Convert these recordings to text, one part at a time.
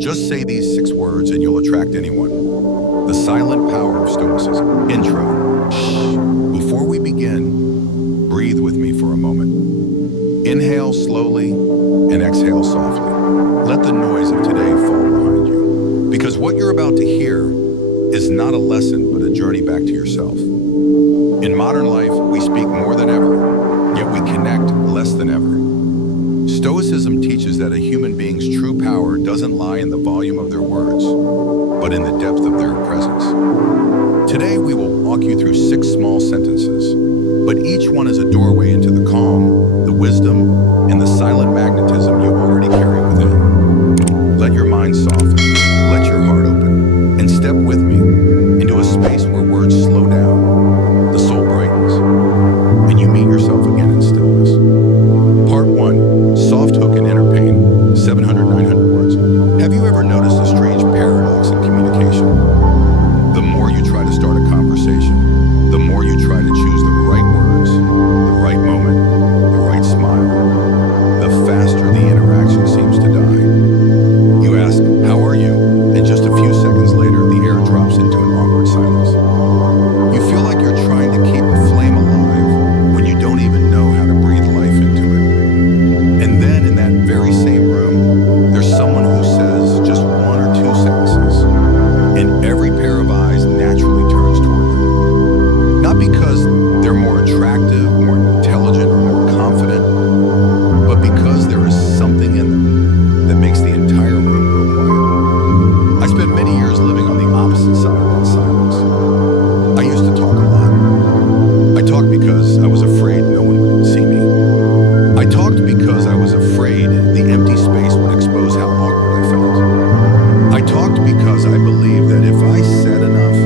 Just say these 6 words and you'll attract anyone. The Silent Power of Stoicism. Intro. Shh. Before we begin, breathe with me for a moment. Inhale slowly and exhale softly. Let the noise of today fall behind you. Because what you're about to hear is not a lesson, but a journey back to yourself. In modern life, we speak more than ever, yet we connect less than ever. Stoicism teaches that a human being's true power doesn't lie in the volume of their words, but in the depth of their presence. Today, we will walk you through 6 small sentences, but each one is a doorway into the calm, the wisdom, and the silent magnetism you already carry within. Let your mind soften, let your heart open, and step with me into a space where words slow down, the soul brightens, and you meet yourself again in stillness. Part 1, Soft Hook and Inner Pain, 700, 900 words. Have you ever noticed a strange paradox in communication? The more you try to start a conversation, the more you try to choose the right words, the right moment, the right smile, the faster the interaction seems to die. You ask, "How are you?" and just a few seconds later, the air drops into an awkward silence. You feel like you're trying to keep a flame alive when you don't even know how to breathe life into it. And then in that very same room, there's someone who says just 1 or 2 sentences, and every pair of eyes naturally turns toward them. Not because they're more attractive, more intelligent, or more confident, but because there is something in them that makes the entire room go quiet. I spent many years living on the opposite side of that silence. I used to talk a lot. I talked because I was afraid no one would see me. I talked because I was afraid the empty space would expose how awkward I felt. I talked because I believed that if I said enough,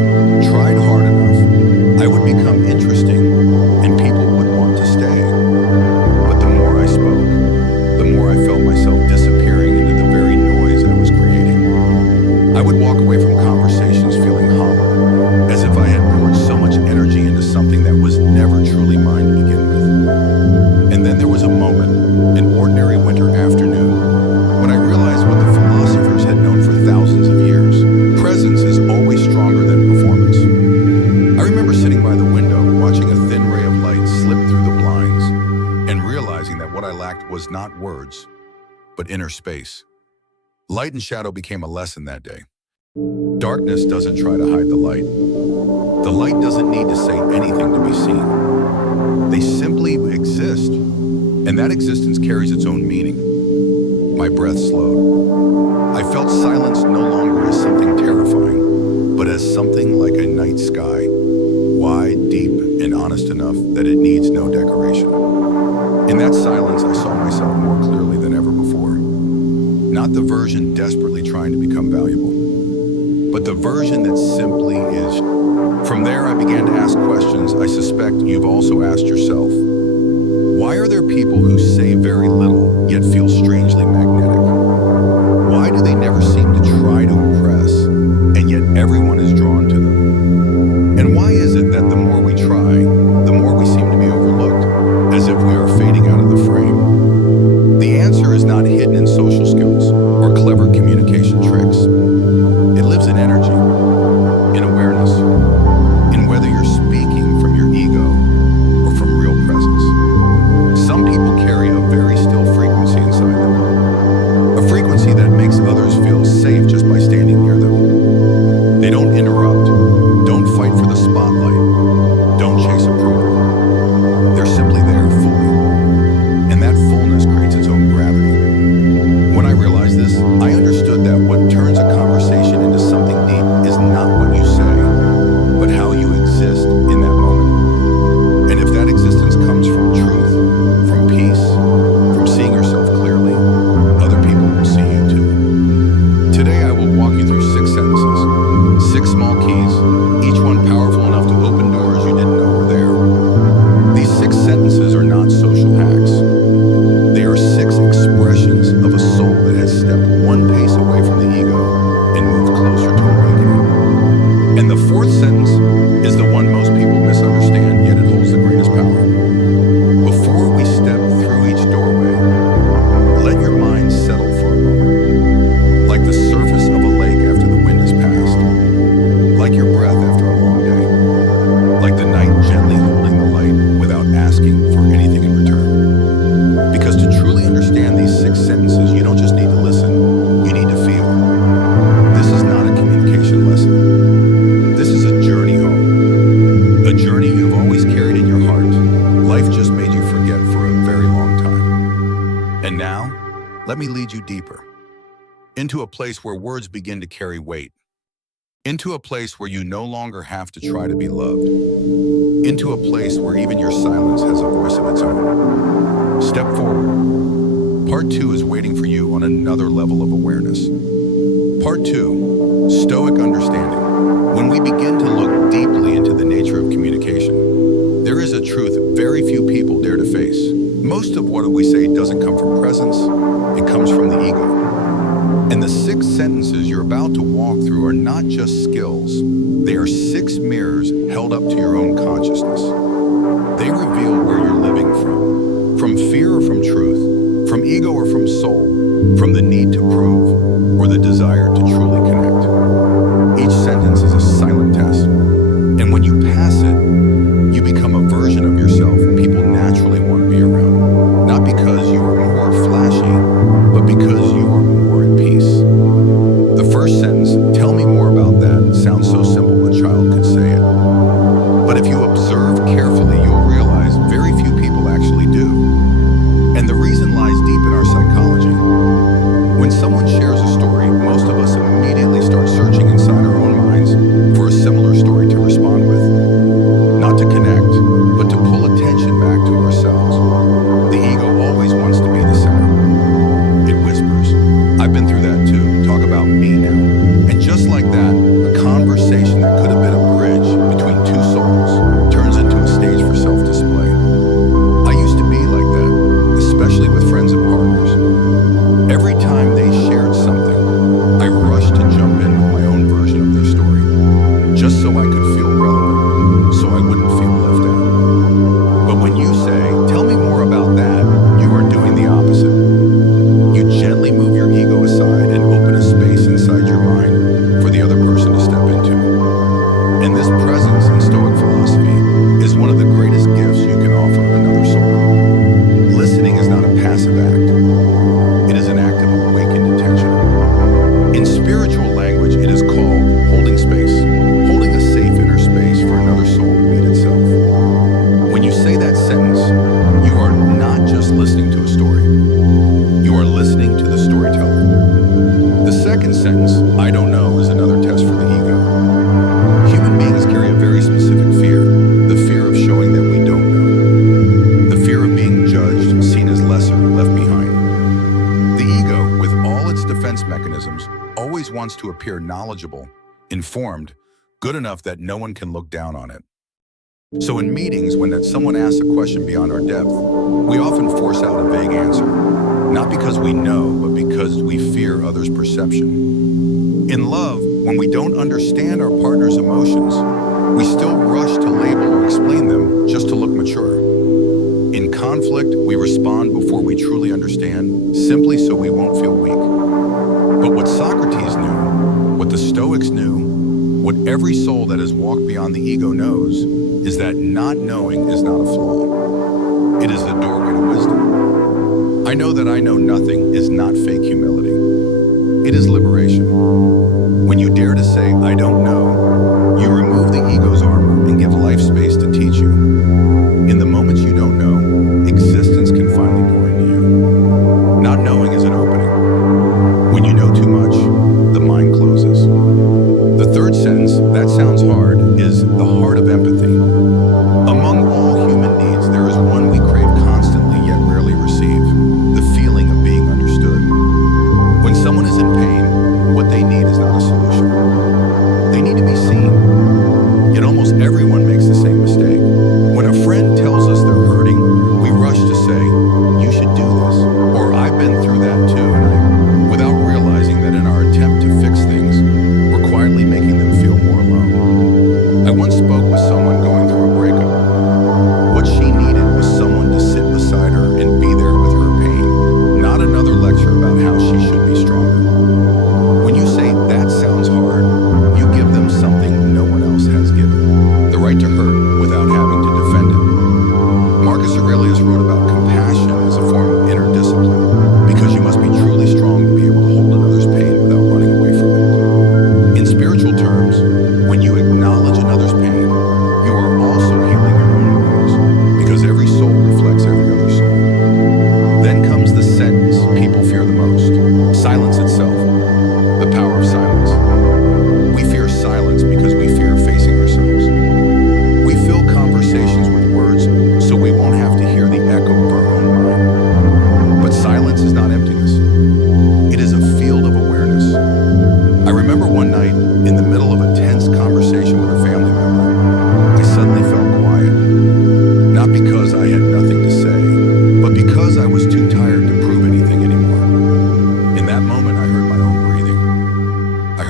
tried hard enough, I would become interesting and people would want to stay. But the more I spoke, the more I felt myself disappearing into the very noise I was creating. I would walk away from conversations feeling hollow, as if I had poured so much energy into something that was never truly mine to begin with. And then there was a moment, an ordinary winter afternoon, when I realized what the philosophers had known for thousands of years. Presence is always stronger than performance. I remember sitting by the window, watching a thin ray of light slip through the blinds, and realizing that what I lacked was not words, but inner space. Light and shadow became a lesson that day. Darkness doesn't try to hide the light. The light doesn't need to say anything to be seen. They simply exist, and that existence carries its own meaning. My breath slowed. I felt silence no longer as something terrifying, but as something like a night sky, wide, deep, and honest enough that it needs no decoration. In that silence, I saw myself more clearly than ever before. Not the version desperately trying to become valuable, but the version that simply is. From there, I began to ask questions I suspect you've also asked yourself. Why are there people who say very little, yet feel strangely magnetic? Why do they never seem to try to impress, and yet everyone is drawn to them? And why is it that the more we try, the more we seem to be overlooked, as if we are fading out of the frame? The answer is not hidden in social skills or clever communication tricks. It lives in energy, in awareness, in whether you're speaking from your ego or from real presence. Some people carry a very still frequency inside them, a frequency that makes others feel safe just by standing near them. They don't interrupt, don't fight for the spotlight, don't chase approval. They're simply there fully, and that fullness creates its own gravity. When I realized this, I understood that what turns a conversation into something deep is not what you say, but how you exist in that moment. And if that existence comes from truth, from peace, from seeing yourself clearly, other people will see you too. Today I will walk you through 6 sentences, 6 small keys, each one powerful enough to open doors you didn't know were there. These 6 sentences are not social hacks. They are 6 expressions of a soul that has stepped one pace away from the ego and moved closer to awakening. And the 4th sentence is the one most people misunderstand, yet it holds the greatest power. Before we step through each doorway, let your mind settle for a moment. Like the surface into a place where words begin to carry weight, into a place where you no longer have to try to be loved, into a place where even your silence has a voice of its own. Step forward. Part 2 is waiting for you on another level of awareness. Part 2, Stoic Understanding. When we begin to look deeply into the nature of communication, there is a truth very few people dare to face. Most of what we say doesn't come from presence, it comes from the ego. And the 6 sentences you're about to walk through are not just skills, they are 6 mirrors held up to your own consciousness. They reveal where you're living from fear or from truth, from ego or from soul, from the need to prove or the desire to truly connect. Each sentence is a silent test, and when you pass it, you become a version of yourself people naturally want to be around. Not because you are more flashy, but because you are more at peace. The first sentence, tell me more about that, sounds so simple a child could say it. But if you observe carefully, you'll realize very few people actually do. And the reason lies deep in our psychology. When someone shares a story, most of us immediately start searching inside our own minds for a similar story to respond with. Not to connect, but to pull attention back to ourselves. The ego always wants to be the center. It whispers, I've been through that too, talk about me now. And just like that, a conversation that could have been a bridge between 2 souls turns into a stage for self-display. I used to be like that, especially with friends and partners. Every time they shared something, I rushed to jump in with my own version of their story, just so I could feel relevant, so I wouldn't feel left out. But when you say, tell me more about that, you are doing the opposite. You gently move your ego aside and open a space inside your mind for the other person to step into. And this presence in Stoic philosophy is one of the greatest gifts you can offer another soul. Listening is not a passive act. It is an act of awakened attention. In spiritual language, it is called holding space, holding a safe inner space for another soul to meet itself. When you say that sentence, you are not just listening to a story. You are listening to the storyteller. The second sentence, I don't know, is another test for the ego. Human beings carry a very specific fear, the fear of showing that we don't know. The fear of being judged, seen as lesser, left behind. The ego, with all its defense mechanisms, always wants to appear knowledgeable, informed, good enough that no one can look down on it. So in meetings, when someone asks a question beyond our depth, we often force out a vague answer, not because we know, but because we fear others' perception. In love, when we don't understand our partner's emotions, we still rush to label or explain them just to look mature. In conflict, we respond before we truly understand, simply so we won't feel weak. But what Socrates knew, what the Stoics knew, what every soul that has walked beyond the ego knows, is that not knowing is not a flaw. It is the doorway to wisdom. I know that I know nothing is not fake humility. It is liberation. When you dare to say, I don't know, you remove the ego's armor and give life space to teach you. In the moments you don't know, existence can finally pour into you. Not knowing is an opening. When you know too much, the mind closes. The third sentence, that sounds hard, is the heart of empathy. Among all human needs, there is one we crave constantly yet rarely receive, the feeling of being understood. When someone is in pain, what they need is not a solution. They need to be seen. Yet almost everyone makes the same mistake. When a friend tells us they're hurting, we rush to say, you should do this, or I've been through that too, without realizing that in our attempt to fix things, we're quietly making them feel more alone. I once spoke with someone going through a breakup.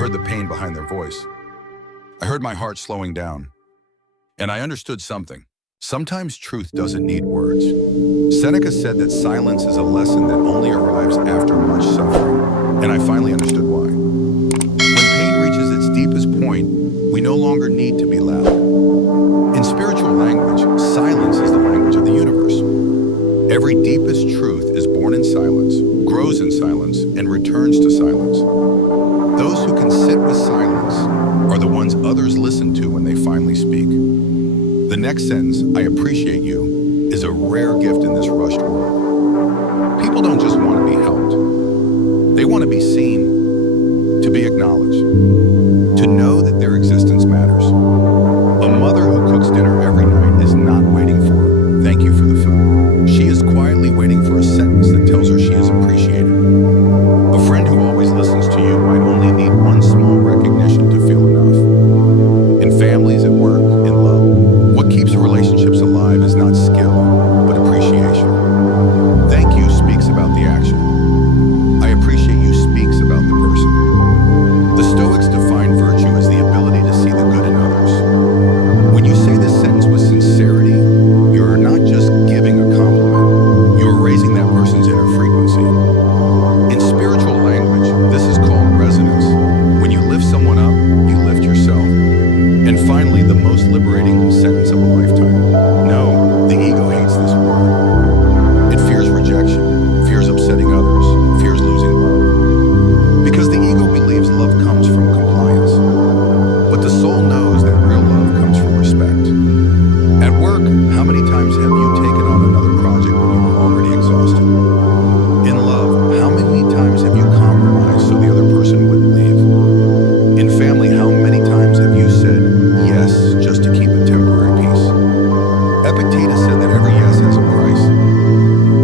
heard the pain behind their voice. I heard my heart slowing down. And I understood something. Sometimes truth doesn't need words. Seneca said that silence is a lesson that only arrives after much suffering. And I finally understood why. When pain reaches its deepest point, we no longer need to be loud. In spiritual language, silence is the language of the universe. Every deepest truth is born in silence, grows in silence, and returns to silence. Those who can sit with silence are the ones others listen to when they finally speak. The next sentence, "I appreciate you," is a rare gift in this rushed world. People don't just want to be helped. They want to be seen, to be acknowledged, to know that their existence matters. A mother who cooks dinner every night is not waiting for, "Thank you for the food." She is quietly waiting for a sentence that tells her she is appreciated. A friend who always listens to you might only need one small recognition to feel enough. In families, at work, in love, what keeps relationships alive is not skill, but appreciation. "Thank you" speaks about the action. "I appreciate you" speaks about the person. The Stoics define virtue as the ability to see the good in others. When you say this sentence with sincerity, you're not just giving a compliment, you're raising that person's inner frequency. In spiritual language, this is called resonance. When you lift someone up, you lift yourself. And finally, the most liberating sentence of a lifetime. No, the ego hates this word. It fears rejection, fears upsetting others, fears losing love. Because the ego believes love comes from compliance. But the soul knows that real love comes from respect. At work, how many times have you taken on another project when you were already exhausted? In love, how many times have you compromised so the other person wouldn't leave? In family, how many times have you said yes just to keep a temporary peace? Epictetus said that every yes has a price.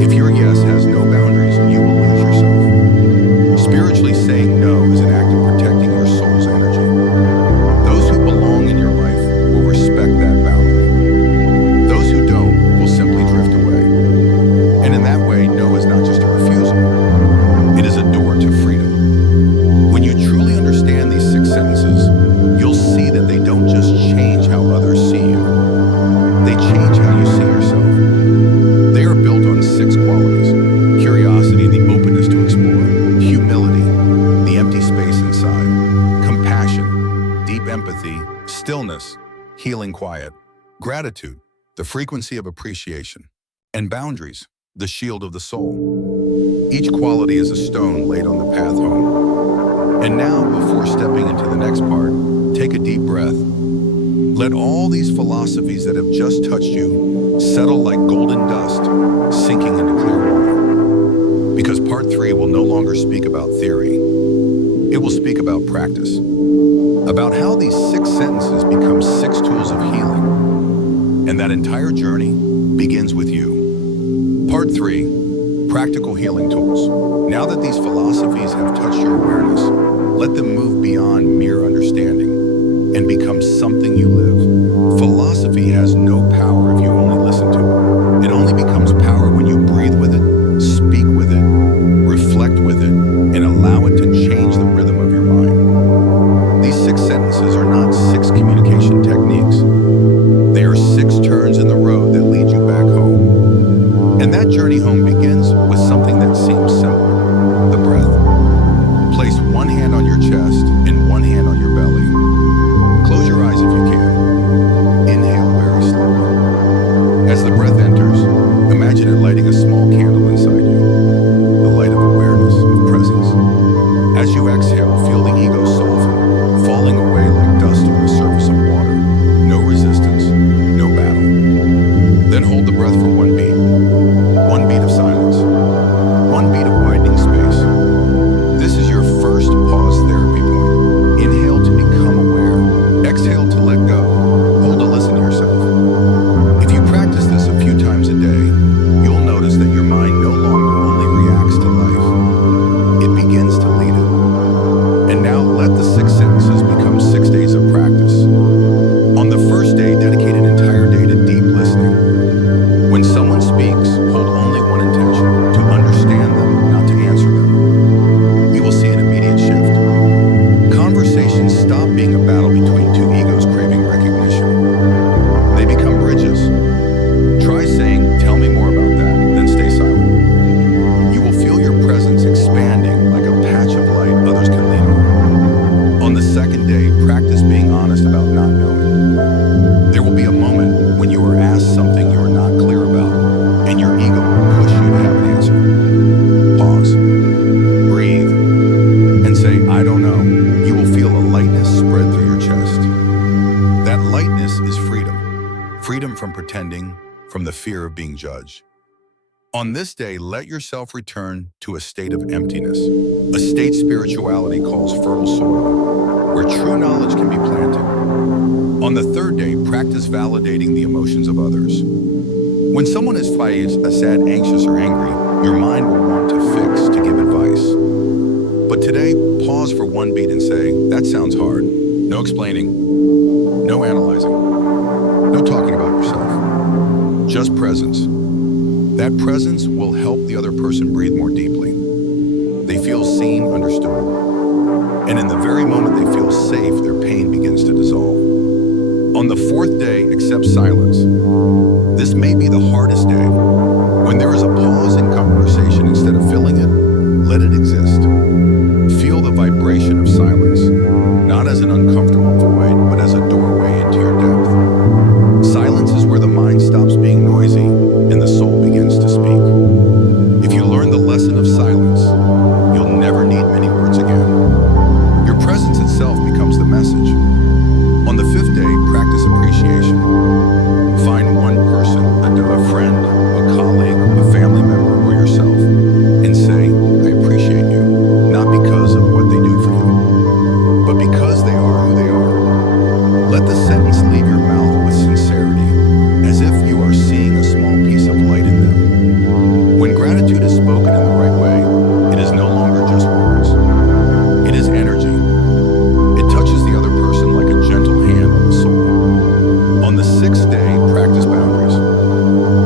If your yes has no boundaries, you will lose yourself. Spiritually, saying no is an act of protecting your soul's energy. Those who belong in your life will respect that boundary. Those who don't will simply drift away. And in that way, no is not just a refusal. It is a door to freedom. When you truly understand these 6 sentences, you'll see that they don't just change how others see you. They change how you see yourself. They are built on 6 qualities: curiosity, the openness to explore; humility, the empty space inside; compassion, deep empathy; stillness, healing quiet; gratitude, the frequency of appreciation; and boundaries, the shield of the soul. Each quality is a stone laid on the path home. And now, before stepping into the next part, take a deep breath. Let all these philosophies that have just touched you settle like golden dust, sinking into clear water. Because part 3 will no longer speak about theory. It will speak about practice. About how these 6 sentences become 6 tools of healing. And that entire journey begins with you. Part 3, practical healing tools. Now that these philosophies have touched your awareness, let them move beyond mere understanding and become something you live. Philosophy has no power if you only listen to it. It only becomes power when you breathe with it, speak with it, reflect with it, and allow it to change the rhythm of your mind. These 6 sentences are not 6 communication techniques. They are 6 turns in the road that lead you back home. And that journey home begins with something that seems simple: the breath. Place one hand on your chest and one hand on your belly. Close your eyes if you can. Inhale very slowly. As the breath enters, imagine it lighting a small candle inside you, the light of awareness, of presence. As you exhale, feel the ego soften, falling away like dust on the surface of water. No resistance, no battle. Then hold the breath for 1 beat. 1 beat of silence. 1 beat of widening space. This is your first pause therapy point. Inhale to become aware. Exhale to let go. Hold to listen to yourself. If you practice this a few times a day, you'll notice that your mind no longer only reacts to life. It begins to lead it. And now let the 6 sentences become 6 days of practice. On the first day, dedicate an entire day to deep listening. When someone speaks, hold only one intention: to understand them, not to answer them. You will see an immediate shift. Conversation emptiness is freedom. Freedom from pretending, from the fear of being judged. On this day, let yourself return to a state of emptiness, a state spirituality calls fertile soil, where true knowledge can be planted. On the third day, practice validating the emotions of others. When someone is sad, anxious, or angry, your mind will want to fix, to give advice. But today, pause for one beat and say, that sounds hard. No explaining, no analyzing, no talking about yourself. Just presence. That presence will help the other person breathe more deeply. They feel seen, understood. And in the very moment they feel safe, their pain begins to dissolve. On the fourth day, accept silence. This may be the hardest day. When there is a pause in conversation, instead of filling it, let it exist. Feel the vibration of silence, not as an uncomfortable void, but as a doorway into your depth. Silence is where the mind stops being noisy and the soul begins to speak. If you learn the lesson of silence, you'll never need many words again. Your presence itself becomes the message. On the fifth day, practice appreciation. Find one person, a friend, a colleague, a family member, or yourself, and say, I appreciate you, not because of what they do for you, but because they are who they are. Let the sentence leave your mouth with sincerity, as if you are seeing a small piece of light in them. When gratitude is spoken in the right way, it is no longer just words. It is energy. It touches the other person like a gentle hand on the soul. On the sixth day, practice boundaries.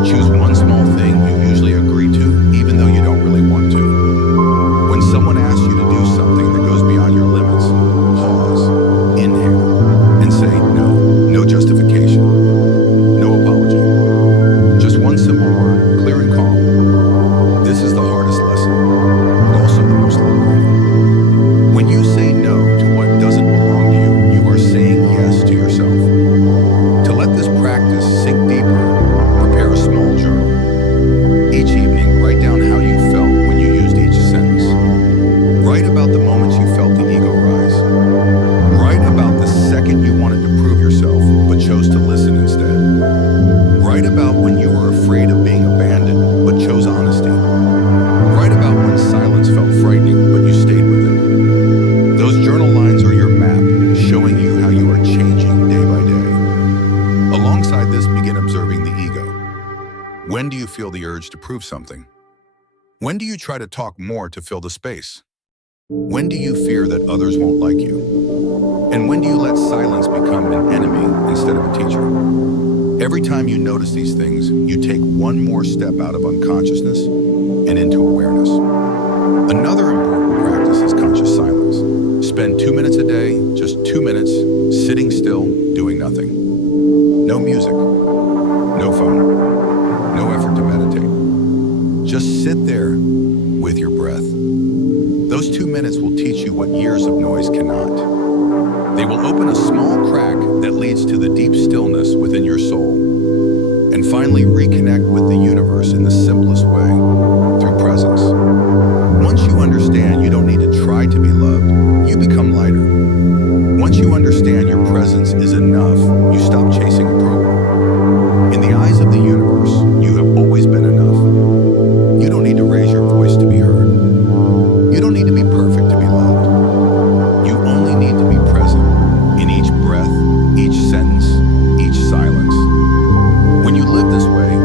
Choose one small thing you usually agree to, even though you don't really want to. When someone asks you to do something that goes beyond your limits, pause, inhale, and say no. No justification, no apology. Just one simple word, clear and calm. This is the hardest lesson, but also the most liberating. When you say no to what doesn't belong to you, you are saying yes to yourself. To let this practice sink deeper, prepare a small journal. Each evening, write down how you felt when you used each sentence. Write about the moments you felt the ego rise. Write about the second you wanted to prove yourself, but chose to listen instead. Write about when you were afraid of being abandoned, but chose honesty. Write about when silence felt frightening, but you stayed with it. Those journal lines are your map, showing you how you are changing day by day. Alongside this, begin observing the ego. When do you feel the urge to prove something? When do you try to talk more to fill the space? When do you fear that others won't like you? And when do you let silence become an enemy instead of a teacher? Every time you notice these things, you take one more step out of unconsciousness and into awareness. Another important practice is conscious silence. Spend 2 minutes a day, just 2 minutes, sitting still, doing nothing. No music, no phone, no effort to meditate. Just sit there with your breath. Those 2 minutes will teach you what years of noise cannot. They will open a small crack that leads to the deep stillness within your soul. And finally, reconnect with the universe in the simplest way, through presence. Once you understand you don't need to try to be loved, you become lighter. Once you understand your presence is enough, you stop chasing approval. In the eyes of the universe, you have always been enough. You don't need to raise your voice to be heard. You don't need to be perfect to be loved. You only need to be present in each breath, each sentence, each silence. When you live this way,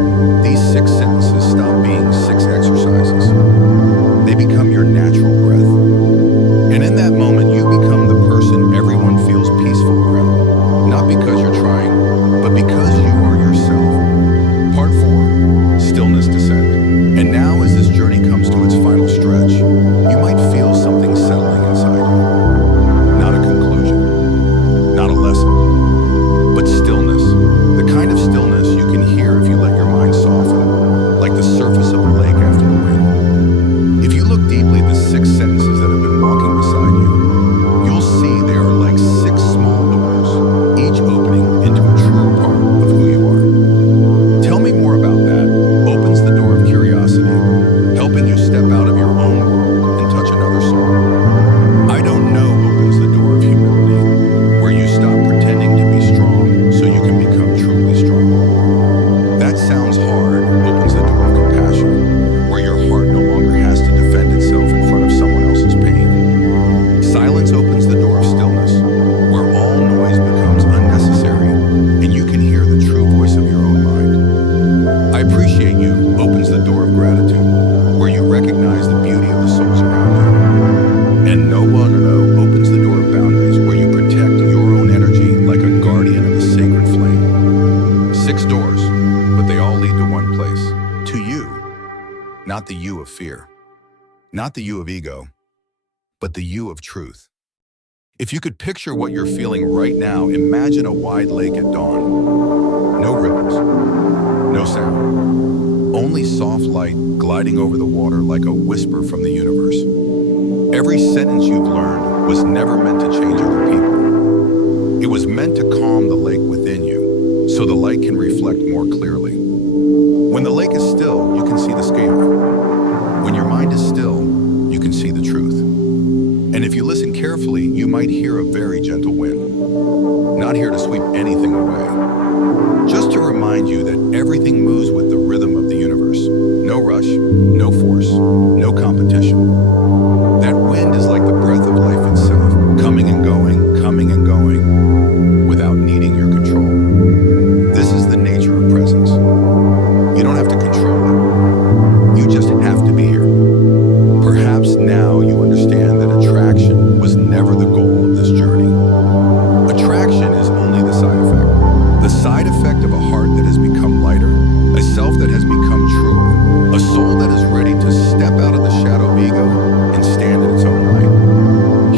these 6 sentences stop being 6 exercises. They become your natural breath. And in that moment, you become the person everyone feels peaceful around. Not because you're trying, but because not the you of fear, not the you of ego, but the you of truth. If you could picture what you're feeling right now, imagine a wide lake at dawn. No ripples, no sound, only soft light gliding over the water like a whisper from the universe. Every sentence you've learned was never meant to change other people. It was meant to calm the lake within you, so the light can reflect more clearly. When the lake is still, you can see the scale. When your mind is still, you can see the truth. And if you listen carefully, you might hear a very gentle wind, not here to sweep anything away, just to remind you that everything moves with the rhythm of the universe. No rush, no force, no competition. That wind is like the breath of life itself, coming and going, without needing your control. This is the nature of presence. You don't have to control it. You just have to be here. Perhaps now you understand that attraction was never the goal of this journey. Attraction is only the side effect. The side effect of a heart that has become lighter, a self that has become truer, a soul that is ready to step out of the shadow of ego and stand in its own light.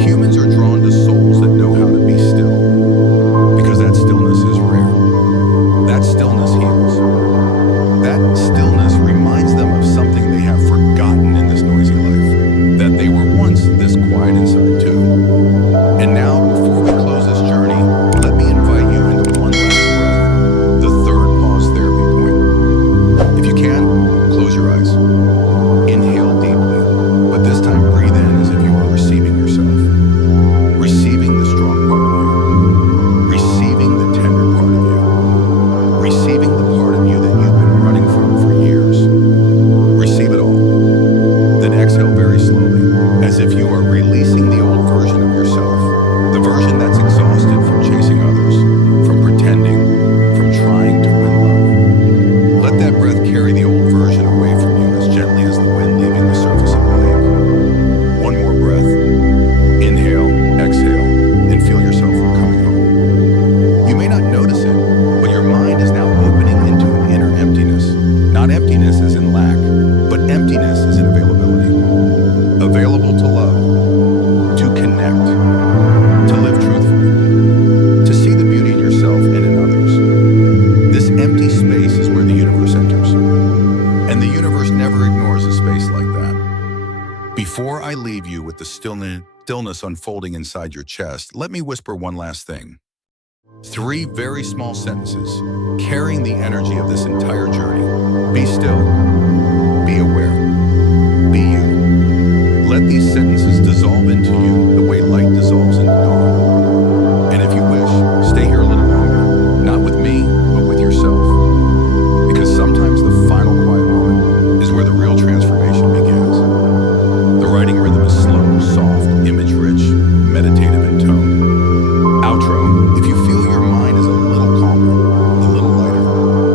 Humans are drawn to souls that know how to be still, because that stillness is rare. That stillness heals. That stillness reminds them of something they have forgotten in this noisy life, that they were once this quiet inside too. And now, before we close this journey, let me invite you into one last breath, the third pause therapy point. If you can, close your eyes. Inhale deeply, but this time breathe in as if you are receiving yourself. Receiving the strong part of you. Receiving the tender part of you. Receiving the part of you that you've been running from for years. Receive it all. Then exhale very slowly, as if you are releasing the old version of yourself. The version that's exhausted from chasing others, from pretending, from trying to win love. Let that breath carry the old version away from you as gently as the wind leaving the surface of the lake. One more breath. Inhale, exhale, and feel yourself coming home. You may not notice it, but your mind is now opening into an inner emptiness. Not emptiness as in lack, but emptiness as in availability. Available to love, to connect, to live truthfully, to see the beauty in yourself and in others. This empty space is where the universe enters. And the universe never ignores a space like that. Before I leave you with the stillness unfolding inside your chest, let me whisper one last thing. 3 very small sentences carrying the energy of this entire journey. Be still. Be aware. Be you. Let these sentences dissolve into you the way light dissolves into dawn. And if you wish, stay here a little longer, not with me, but with yourself. Because sometimes the final quiet moment is where the real transformation begins. The writing rhythm is slow, soft, image-rich, meditative in tone. Outro. If you feel your mind is a little calmer, a little lighter,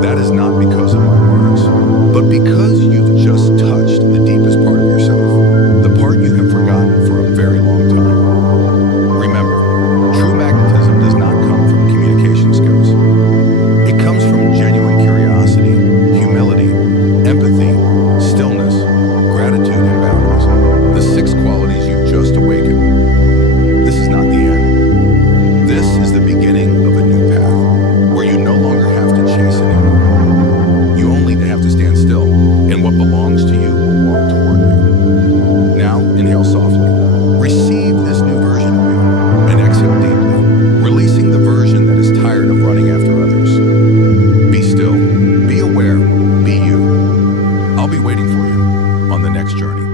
that is not because of my words, but because you've just touched the deepest part of yourself, the part you have forgotten for a very long time. Remember, true magnetism does not come from communication skills. It comes from genuine curiosity, humility, empathy, stillness, gratitude, and boundaries. The 6 qualities you've just awakened. This is not the end. This is the beginning of a new path, where you no longer have to chase anyone. You only have to stand still, and what belongs to you will walk toward you. Now, inhale softly. Receive this new version of you, and exhale deeply, releasing the version that is tired of running after others. Be still, be aware, be you. I'll be waiting for you on the next journey.